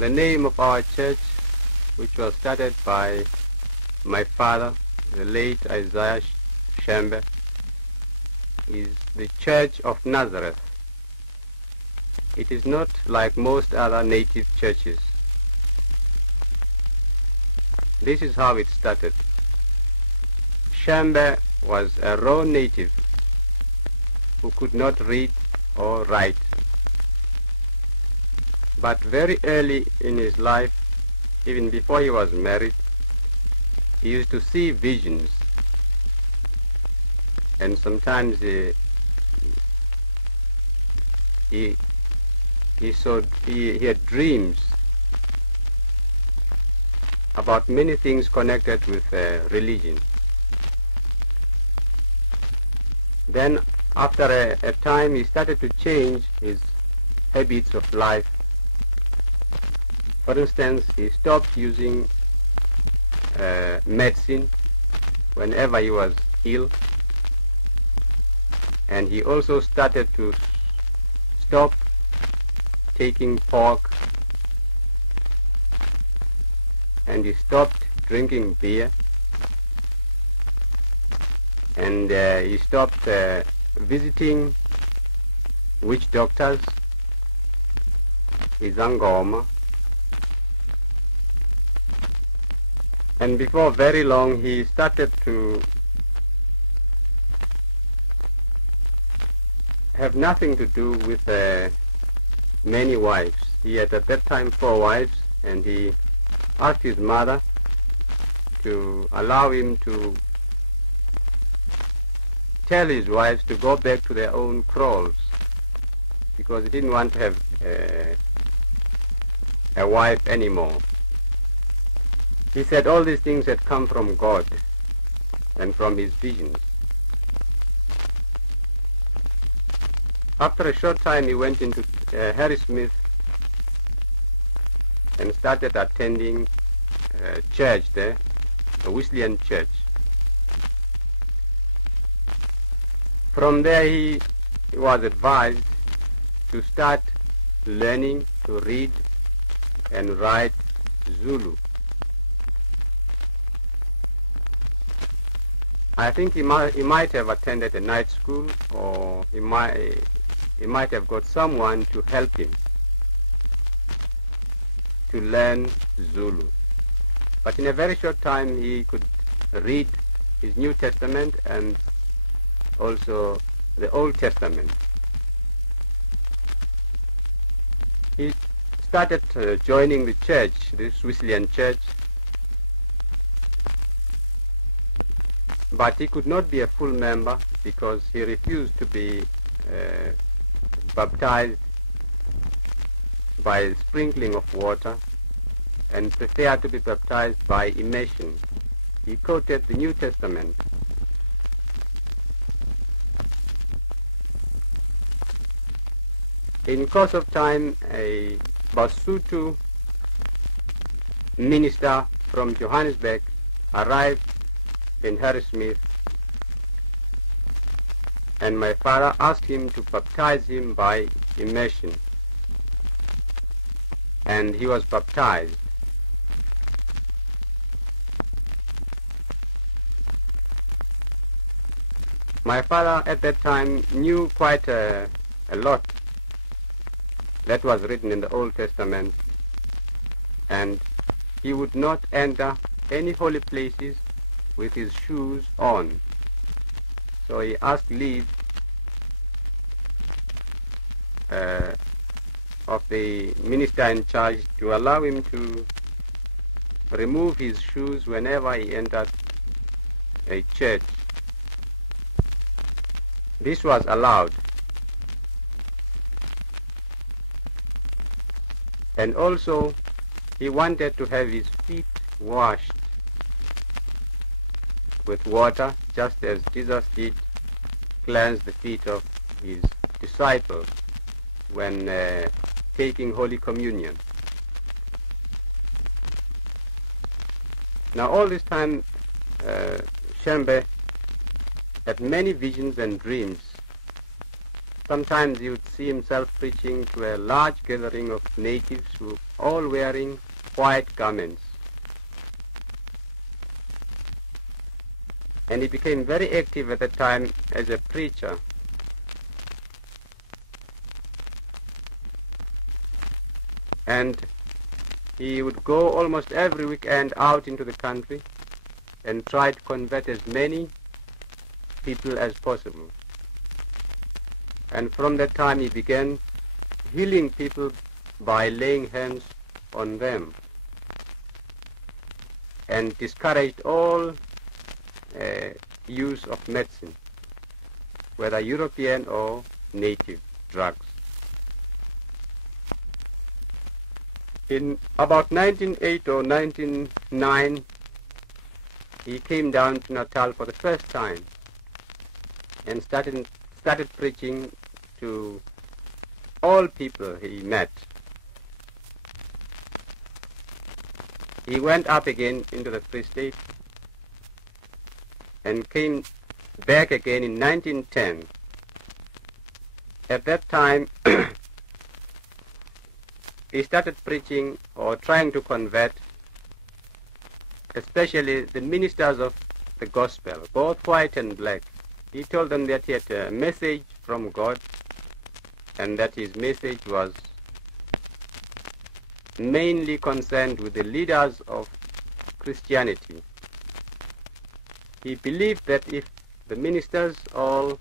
The name of our church, which was started by my father, the late Isaiah Shembe, is the Church of Nazareth. It is not like most other native churches. This is how it started. Shembe was a raw native who could not read or write. But very early in his life, even before he was married, he used to see visions. And sometimes he had dreams about many things connected with religion. Then after a time he started to change his habits of life. For instance, he stopped using medicine whenever he was ill, and he also started to stop taking pork, and he stopped drinking beer, and he stopped visiting witch doctors, izangoma. And before very long, he started to have nothing to do with many wives. He had at that time 4 wives, and he asked his mother to allow him to tell his wives to go back to their own kraals, because he didn't want to have a wife anymore. He said all these things had come from God and from his visions. After a short time, he went into Harrismith and started attending church there, the Wesleyan church. From there, he was advised to start learning to read and write Zulu. I think he might have attended a night school, or he might have got someone to help him to learn Zulu. But in a very short time, he could read his New Testament and also the Old Testament. He started joining the church, this Wesleyan church, but he could not be a full member because he refused to be baptized by sprinkling of water and preferred to be baptized by immersion. He quoted the New Testament. In course of time, a Basotho minister from Johannesburg arrived in Harrismith, and my father asked him to baptize him by immersion, and he was baptized. My father at that time knew quite a lot that was written in the Old Testament, and he would not enter any holy places with his shoes on. So he asked leave of the minister in charge to allow him to remove his shoes whenever he entered a church. This was allowed. And also, he wanted to have his feet washed with water, just as Jesus did cleanse the feet of his disciples when taking Holy Communion. Now all this time, Shembe had many visions and dreams Sometimes he would see himself preaching to a large gathering of natives who all wearing white garments. And he became very active at that time as a preacher. And he would go almost every weekend out into the country and try to convert as many people as possible. And from that time he began healing people by laying hands on them, and discouraged all use of medicine, whether European or native drugs. In about 1908 or 1909, he came down to Natal for the first time and started preaching to all people he met. He went up again into the Free State and came back again in 1910. At that time, he started preaching or trying to convert, especially the ministers of the gospel, both white and black. He told them that he had a message from God, and that his message was mainly concerned with the leaders of Christianity. He believed that if the ministers all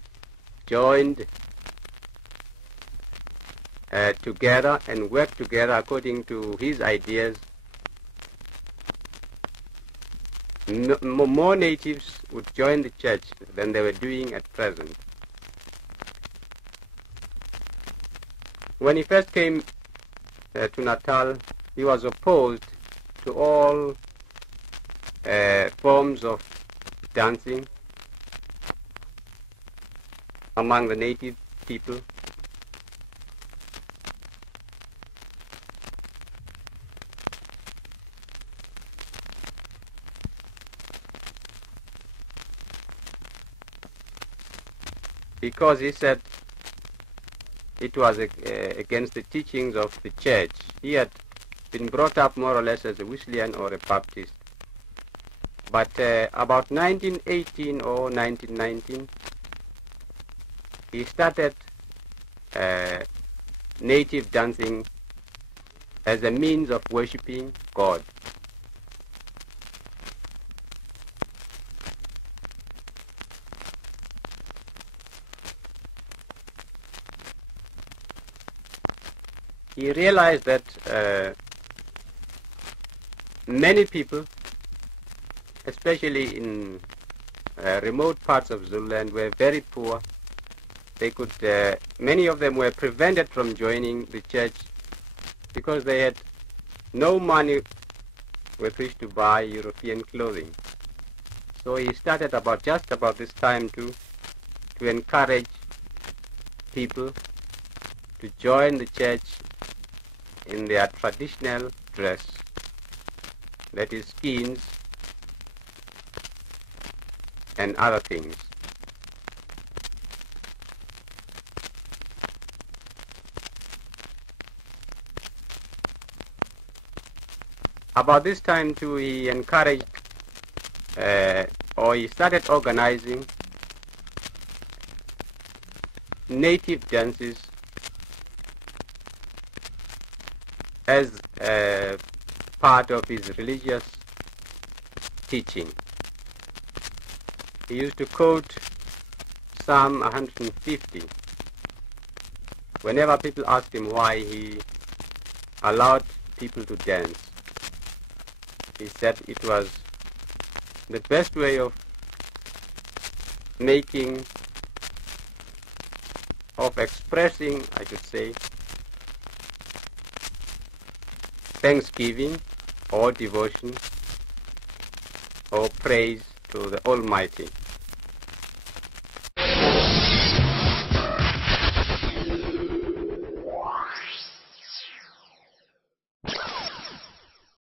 joined together and worked together according to his ideas, more natives would join the church than they were doing at present. When he first came to Natal, he was opposed to all forms of dancing among the native people. Because he said it was against the teachings of the church. He had been brought up more or less as a Wesleyan or a Baptist. But about 1918 or 1919, he started native dancing as a means of worshipping God. He realized that many people, especially in remote parts of Zululand, were very poor. They could, many of them were prevented from joining the church because they had no money with which to buy European clothing. So he started just about this time to encourage people to join the church in their traditional dress, that is skins and other things. About this time too, he encouraged or he started organizing native dances as part of his religious teaching. He used to quote Psalm 150 whenever people asked him why he allowed people to dance. He said it was the best way of expressing, I should say, thanksgiving or devotion or praise to the Almighty.